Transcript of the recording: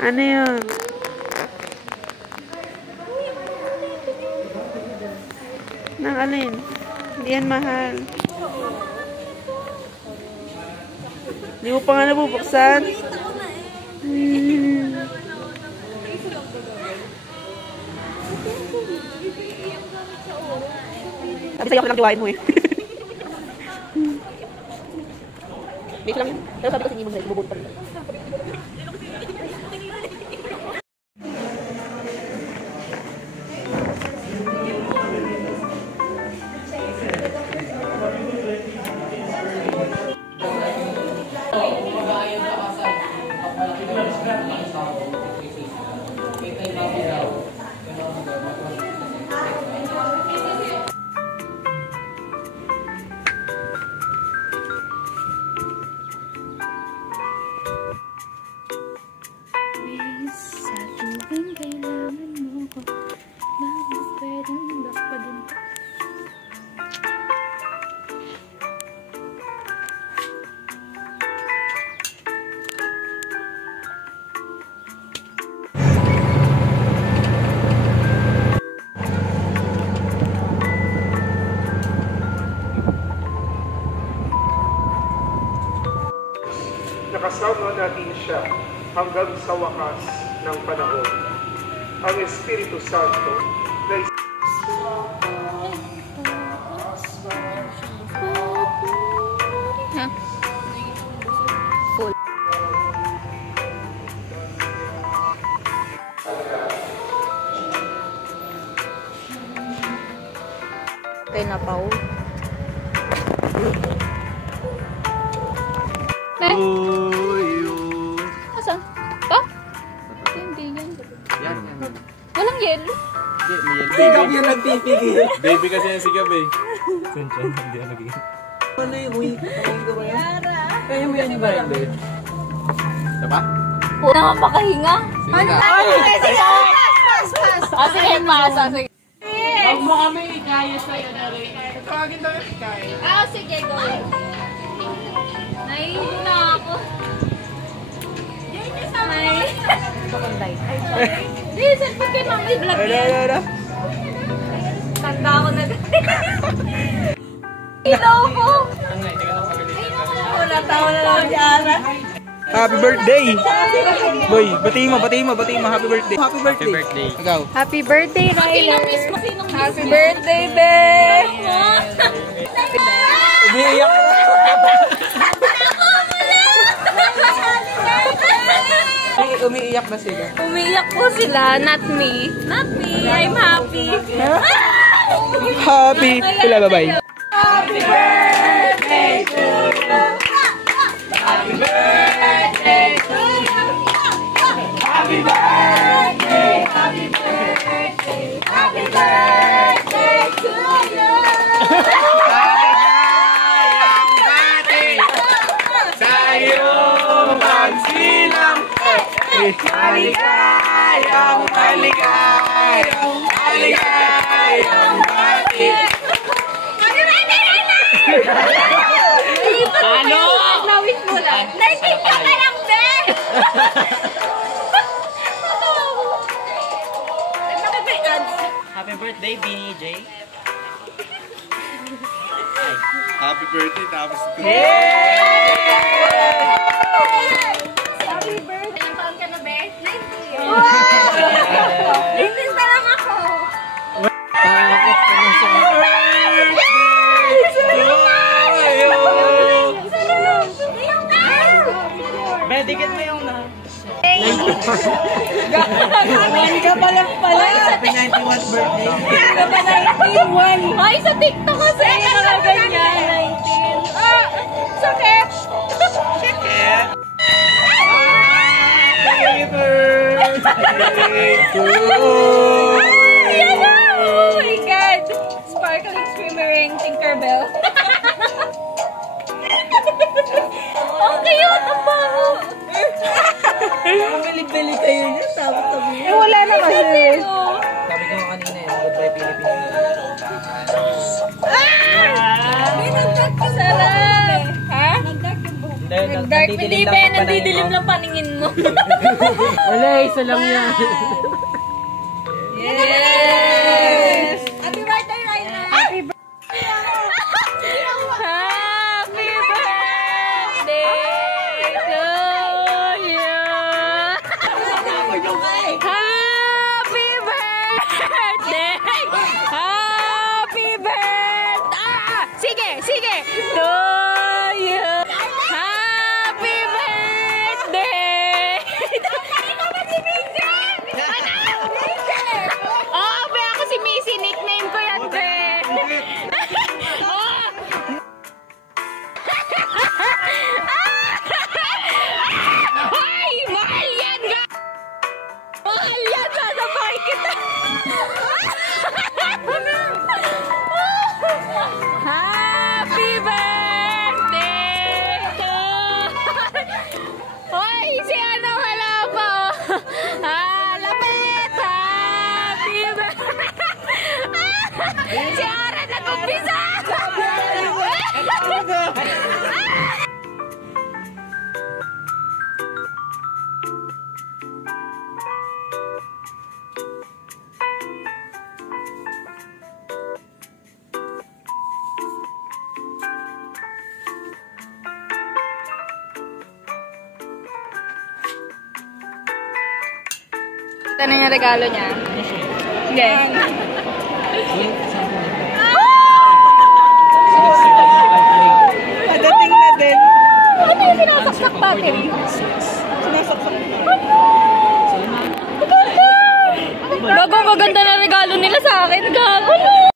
Ano yun? Nang alin? Hindi yan mahal. Hindi mo pa nga nabubuksan? Sabi sa'yo ko lang tiwain mo eh. Base lang yun. Pero sabi kasi hindi mo na ibubot pa rin. Nakasama natin siya hanggang sa wakas ng panahon. Ang Espiritu Santo na full. Kay na pa asan? Pa? Hindi yan. Yan. Walang yellow. Sigap yan nagpipigil. Baby kasi yan sigap eh. Sunshine, hindi yan nagiging. Ano yung uwi? Kaya mo yan ba? Diba? Huwag naman makahinga. Sige na. Sige, pasa. Sige. Huwag mo kami ikaya sa'yo na rin. Tawagin daw yung ikaya. Sige, go. Naiibo na ako. Hindi, cellphone kay mama i-vlog yan. Tanda ako na. Ilaw ko. Wala tao na lang si Ara. Happy birthday! Boy, batiin mo. Happy birthday. Happy birthday. Ikaw. Happy birthday, Ryler. Happy birthday, be! Umiiyak na. Umiiyak na sila. Umiiyak po sila, not me. Not me, I'm happy. Happy. Sila, bye-bye. Happy birthday to you. Happy birthday to you. Happy birthday, happy birthday, happy birthday to you. Maligayang bati. Ano? Nawis mo lang. Naisip ka ka lang, be! Happy birthday, Beanie J. Happy birthday, tapos ito. Happy birthday! Ilang taon ka na, be? 90. Wow! Imbis na lang ako. Be, dikit mo yung na. Gawin ka pa lang pala. Happy 91st birthday. Ka pa 19-1. Ay, sa TikTok kasi. Mga ganyan. 19. Ah! Sakit! Happy birthday to you. Ayan na! Oh my God! Sparkling swimmering Tinkerbell. Ang cute! Ang baho! Bili-bili kayo niya. Sabi. Eh, wala na kasi. Sabi ko kanina yun, goodbye Philippines. Sarap! Ha? Nagdark Nagdark. Hindi ba? Nandidilim ng paningin mo. mo. Wala, isa lang yan. Yes! Happy birthday, Raina! Happy birthday! Happy birthday to you. Happy birthday. Happy birthday. Sige, sige. To you. Happy birthday. Oo, ba ako si Missy. Nickname ko yan, be. Ay, mahal yan ga! Mahal yan! Sasabay kita! Happy birthday to... Hoy, si ano wala pa oh. Lapit! Happy birthday! Si Ara nag-umpisa! Ito na yung regalo niya. Sige. Padating na din. Ano yung sinasaksak battery? Bagong kaganda na regalo nila sa akin. Ano?